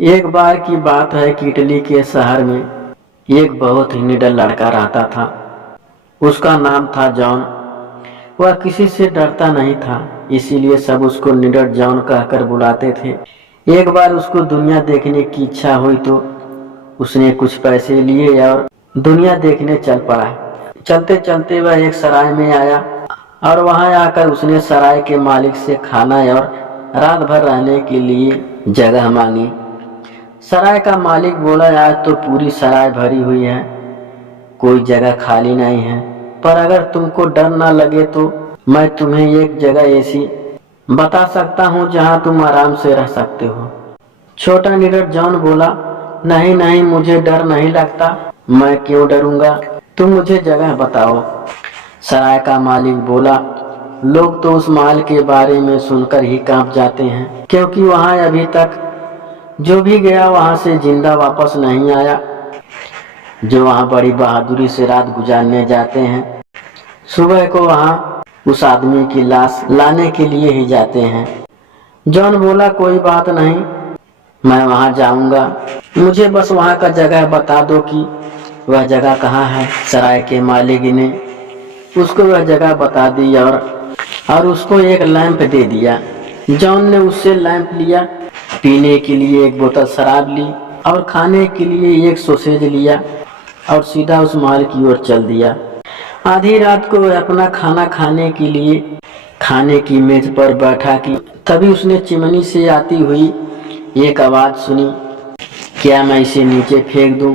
एक बार की बात है कि इटली के शहर में एक बहुत ही निडर लड़का रहता था। उसका नाम था जॉन। वह किसी से डरता नहीं था, इसीलिए सब उसको निडर जॉन कहकर बुलाते थे। एक बार उसको दुनिया देखने की इच्छा हुई तो उसने कुछ पैसे लिए और दुनिया देखने चल पड़ा। चलते चलते वह एक सराय में आया और वहां आकर उसने सराय के मालिक से खाना और रात भर रहने के लिए जगह मांगी। सराय का मालिक बोला, आज तो पूरी सराय भरी हुई है, कोई जगह खाली नहीं है, पर अगर तुमको डर ना लगे तो मैं तुम्हें एक जगह ऐसी बता सकता हूँ जहाँ तुम आराम से रह सकते हो। छोटा निडर जॉन बोला, नहीं नहीं, मुझे डर नहीं लगता, मैं क्यों डरूंगा, तुम मुझे जगह बताओ। सराय का मालिक बोला, लोग तो उस महल के बारे में सुनकर ही कांप जाते हैं, क्योंकि वहां अभी तक जो भी गया वहां से जिंदा वापस नहीं आया। जो वहां बड़ी बहादुरी से रात गुजारने जाते हैं, सुबह को वहां उस आदमी की लाश लाने के लिए ही जाते हैं। जॉन बोला, कोई बात नहीं, मैं वहां जाऊंगा, मुझे बस वहां का जगह बता दो कि वह जगह कहाँ है। सराय के मालिक ने उसको वह जगह बता दी और उसको एक लैंप दे दिया। जॉन ने उससे लैंप लिया, पीने के लिए एक बोतल शराब ली और खाने के लिए एक सॉसेज लिया और सीधा उस महल की ओर चल दिया। आधी रात को वह अपना खाना खाने के लिए खाने की मेज पर बैठा कि तभी उसने चिमनी से आती हुई एक आवाज सुनी, क्या मैं इसे नीचे फेंक दूं?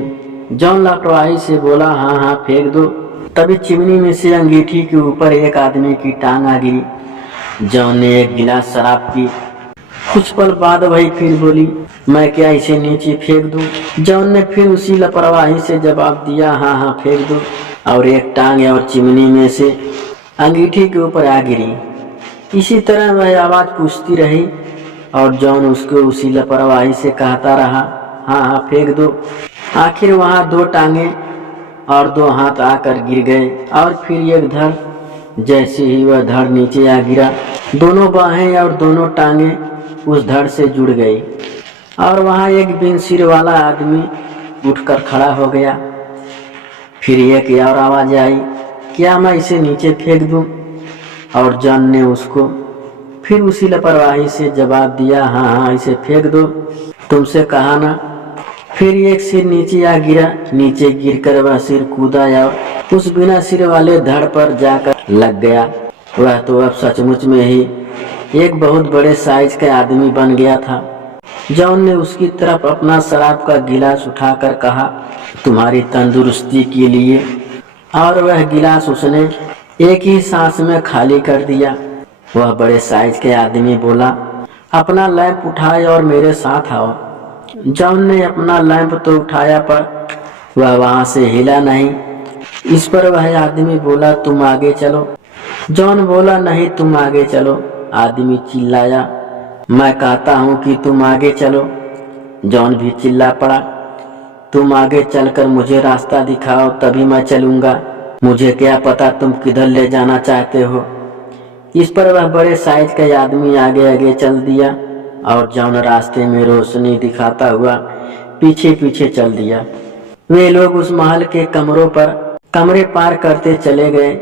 जॉन लापरवाही से बोला, हाँ हाँ फेंक दो। तभी चिमनी में से अंगीठी के ऊपर एक आदमी की टांग आ गिरी। जॉन ने एक गिलास शराब पी। कुछ पल बाद वही फिर बोली, मैं क्या इसे नीचे फेंक दूं? जॉन ने फिर उसी लापरवाही से जवाब दिया, हाँ हाँ फेंक दो, और एक टांग और चिमनी में से अंगीठी के ऊपर आ गिरी। इसी तरह वह आवाज पूछती रही और जॉन उसको उसी लापरवाही से कहता रहा, हाँ हाँ फेंक दो। आखिर वहां दो टांगे और दो हाथ आकर गिर गए और फिर एक धड़। जैसे ही वह धड़ नीचे आ गिरा, दोनों बाहें और दोनों टांगे उस धड़ से जुड़ गई और वहां एक बिन सिर वाला आदमी उठकर खड़ा हो गया। फिर एक और आवाज आई, क्या मैं इसे नीचे फेंक दूं? और जॉन ने उसको फिर उसी लापरवाही से जवाब दिया, हाँ हाँ इसे फेंक दो, तुमसे कहा ना। फिर एक सिर नीचे आ गिरा। नीचे गिरकर वह सिर कूदा और उस बिना सिर वाले धड़ पर जाकर लग गया। वह तो अब सचमुच में ही एक बहुत बड़े साइज का आदमी बन गया था। जॉन ने उसकी तरफ अपना शराब का गिलास उठाकर कहा, तुम्हारी तंदुरुस्ती के लिए, और वह गिलास उसने एक ही सांस में खाली कर दिया। वह बड़े साइज के आदमी बोला, अपना लैंप उठाए और मेरे साथ आओ। जॉन ने अपना लैंप तो उठाया पर वह वहां से हिला नहीं। इस पर वह आदमी बोला, तुम आगे चलो। जॉन बोला, नहीं तुम आगे चलो। आदमी चिल्लाया, मैं कहता हूं कि तुम आगे चलो। जॉन भी चिल्ला पड़ा, तुम आगे चलकर मुझे रास्ता दिखाओ तभी मैं चलूंगा, मुझे क्या पता तुम किधर ले जाना चाहते हो। इस पर वह बड़े साइज का आदमी आगे आगे चल दिया और जॉन रास्ते में रोशनी दिखाता हुआ पीछे पीछे चल दिया। वे लोग उस महल के कमरे पार करते चले गए।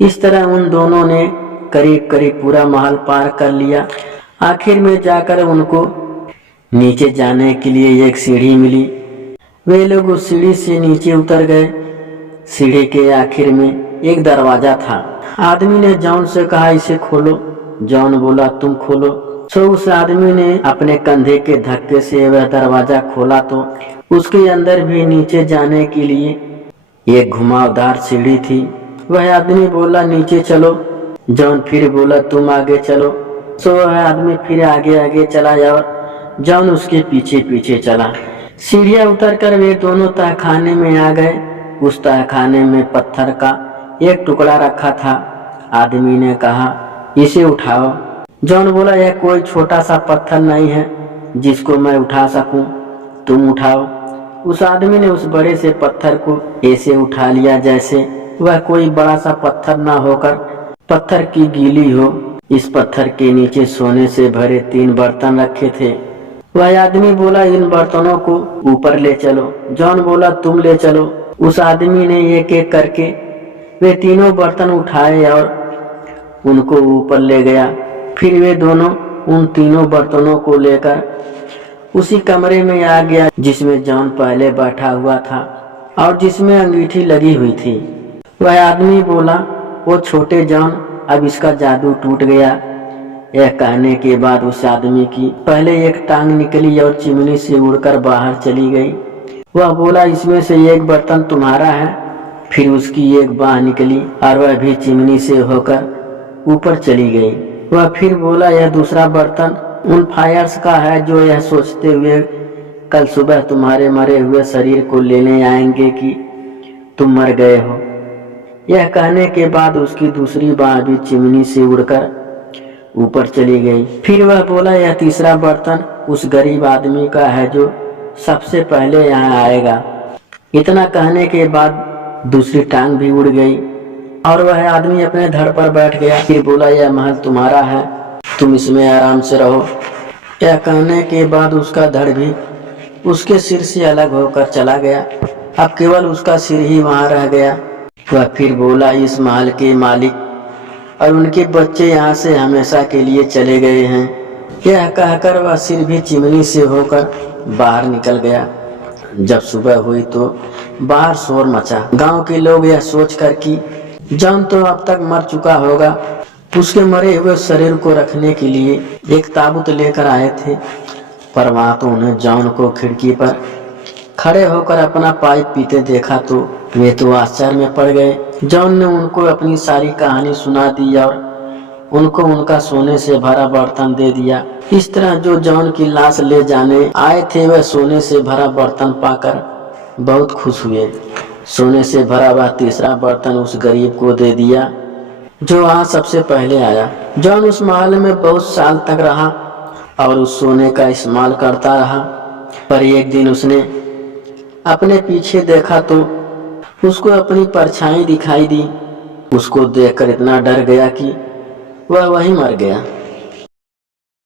इस तरह उन दोनों ने करीब करीब पूरा महल पार कर लिया। आखिर में जाकर उनको नीचे जाने के लिए एक सीढ़ी मिली। वे लोग उस सीढ़ी से नीचे उतर गए। सीढ़ी के आखिर में एक दरवाजा था। आदमी ने जॉन से कहा, इसे खोलो। जॉन बोला, तुम खोलो। तो उस आदमी ने अपने कंधे के धक्के से वह दरवाजा खोला तो उसके अंदर भी नीचे जाने के लिए एक घुमावदार सीढ़ी थी। वह आदमी बोला, नीचे चलो। जॉन फिर बोला, तुम आगे चलो। तो वह आदमी फिर आगे आगे चला और जॉन उसके पीछे पीछे चला। सीढ़ियां उतरकर वे दोनों तहखाने में आ गए। उस तहखाने में पत्थर का एक टुकड़ा रखा था। आदमी ने कहा, इसे उठाओ। जॉन बोला, यह कोई छोटा सा पत्थर नहीं है जिसको मैं उठा सकूं, तुम उठाओ। उस आदमी ने उस बड़े से पत्थर को ऐसे उठा लिया जैसे वह कोई बड़ा सा पत्थर न होकर पत्थर की गीली हो। इस पत्थर के नीचे सोने से भरे 3 बर्तन रखे थे। वह आदमी बोला, इन बर्तनों को ऊपर ले चलो। जॉन बोला, तुम ले चलो। उस आदमी ने एक एक करके वे तीनों बर्तन उठाए और उनको ऊपर ले गया। फिर वे दोनों उन तीनों बर्तनों को लेकर उसी कमरे में आ गया जिसमें जॉन पहले बैठा हुआ था और जिसमें अंगीठी लगी हुई थी। वह आदमी बोला, वो छोटे जॉन, अब इसका जादू टूट गया। यह कहने के बाद उस आदमी की पहले एक टांग निकली और चिमनी से उड़कर बाहर चली गई। वह बोला, इसमें से एक बर्तन तुम्हारा है। फिर उसकी एक बाह निकली और वह भी चिमनी से होकर ऊपर चली गई। वह फिर बोला, यह दूसरा बर्तन उन फायर्स का है जो यह सोचते हुए कल सुबह तुम्हारे मरे हुए शरीर को लेने आएंगे कि तुम मर गए हो। यह कहने के बाद उसकी दूसरी बाह भी चिमनी से उड़कर ऊपर चली गई। फिर वह बोला, यह तीसरा बर्तन उस गरीब आदमी का है जो सबसे पहले यहाँ आएगा। इतना कहने के बाद दूसरी टांग भी उड़ गई और वह आदमी अपने धड़ पर बैठ गया। फिर बोला, यह महल तुम्हारा है, तुम इसमें आराम से रहो। यह कहने के बाद उसका धड़ भी उसके सिर से अलग होकर चला गया। अब केवल उसका सिर ही वहां रह गया। वह फिर बोला, इस महल के मालिक और उनके बच्चे यहाँ से हमेशा के लिए चले गए हैं। यह कहकर वह सिर भी चिमनी से होकर बाहर निकल गया। जब सुबह हुई तो बाहर शोर मचा। गांव के लोग यह सोचकर कि जॉन तो अब तक मर चुका होगा, उसके मरे हुए शरीर को रखने के लिए एक ताबूत लेकर आए थे। पर वहां तो उन्हें जॉन को खिड़की पर खड़े होकर अपना पाइप पीते देखा तो वे तो आश्चर्य में पड़ गए। जॉन ने उनको अपनी सारी कहानी सुना दी और उनको उनका सोने से भरा बर्तन दे दिया। इस तरह जो जॉन की लाश ले जाने आए थे वह सोने से भरा बर्तन पाकर बहुत खुश हुए। सोने से भरा वह तीसरा बर्तन उस गरीब को दे दिया जो वहाँ सबसे पहले आया। जॉन उस महल में बहुत साल तक रहा और उस सोने का इस्तेमाल करता रहा। पर एक दिन उसने अपने पीछे देखा तो उसको अपनी परछाई दिखाई दी। उसको देखकर इतना डर गया कि वह वहीं मर गया।